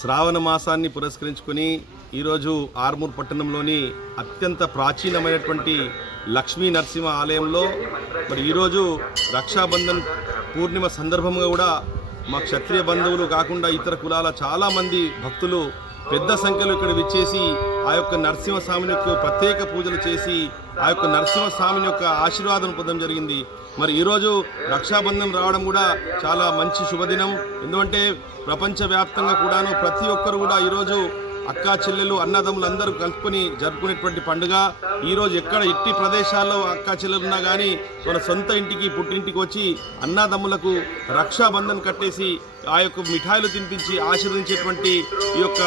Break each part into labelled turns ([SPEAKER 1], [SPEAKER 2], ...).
[SPEAKER 1] శ్రావణ మాసాన్ని పురస్కరించుకొని ఈరోజు ఆర్మూర్ పట్టణంలోని అత్యంత ప్రాచీనమైనటువంటి లక్ష్మీ నరసింహ ఆలయంలో మరి ఈరోజు రక్షాబంధన్ పూర్ణిమ సందర్భంగా కూడా మా క్షత్రియ బంధువులు కాకుండా ఇతర కులాల చాలామంది భక్తులు పెద్ద సంఖ్యలో ఇక్కడ విచ్చేసి ఆ యొక్క నరసింహస్వామిని యొక్క ప్రత్యేక పూజలు చేసి ఆ యొక్క నరసింహస్వామిని యొక్క ఆశీర్వాదం పొందడం జరిగింది. మరి ఈరోజు రక్షాబంధం రావడం కూడా చాలా మంచి శుభదినం. ఎందుకంటే ప్రపంచవ్యాప్తంగా కూడాను ప్రతి ఒక్కరు కూడా ఈరోజు అక్కా చెల్లెలు అన్నదమ్ములు అందరూ కలుపుకొని జరుపుకునేటువంటి పండుగ. ఈరోజు ఎక్కడ ఎట్టి ప్రదేశాల్లో అక్కా చెల్లెలున్నా కానీ మన సొంత ఇంటికి పుట్టింటికి వచ్చి అన్నదమ్ములకు రక్షాబంధన్ కట్టేసి ఆ యొక్క మిఠాయిలు తినిపించి ఆశీర్వదించేటువంటి ఈ యొక్క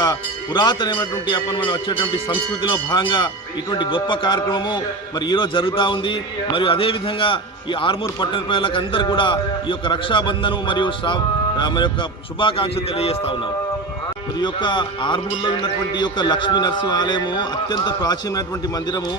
[SPEAKER 1] పురాతనమైనటువంటి అప్పుడు మనం వచ్చేటువంటి సంస్కృతిలో భాగంగా ఇటువంటి గొప్ప కార్యక్రమము మరి ఈరోజు జరుగుతూ ఉంది. మరియు అదేవిధంగా ఈ ఆర్మూర్ పట్టణ ప్రజలకు అందరూ కూడా ఈ యొక్క రక్షాబంధను మరియు మరి యొక్క శుభాకాంక్షలు తెలియజేస్తా ఉన్నాం మరి యొక్క ఆర్మూర్లో ఉన్నటువంటి యొక్క లక్ష్మీ నరసింహ ఆలయము అత్యంత ప్రాచీనమైనటువంటి మందిరము.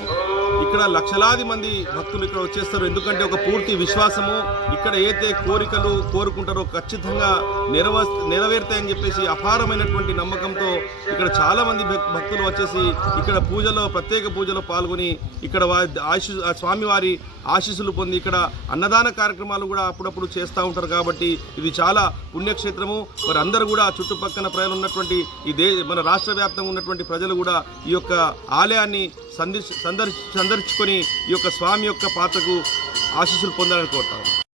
[SPEAKER 1] ఇక్కడ లక్షలాది మంది భక్తులు ఇక్కడ వచ్చేస్తారు. ఎందుకంటే ఒక పూర్తి విశ్వాసము. ఇక్కడ ఏదైతే కోరికలు కోరుకుంటారో ఖచ్చితంగా నెరవ నెరవేరుతాయని చెప్పేసి అపారమైనటువంటి నమ్మకంతో ఇక్కడ చాలా మంది భక్- భక్తులు వచ్చేసి ఇక్కడ పూజలో ప్రత్యేక పూజలో పాల్గొని ఇక్కడ వారి ఆశీ ఆ స్వామివారి ఆశీస్సులు పొంది ఇక్కడ అన్నదాన కార్యక్రమాలు కూడా అప్పుడప్పుడు చేస్తూ ఉంటారు కాబట్టి ఇది చాలా పుణ్యక్షేత్రము. మరి అందరూ కూడా చుట్టుపక్కల ప్రజలు ఉన్నటువంటి ఈ దే మన రాష్ట్ర వ్యాప్తంగా ఉన్నటువంటి ప్రజలు కూడా ఈ యొక్క ఆలయాన్ని సందర్శి సందర్శించుకొని ఈ యొక్క స్వామి యొక్క పాత్రకు ఆశీస్సులు పొందాలని కోరుతాం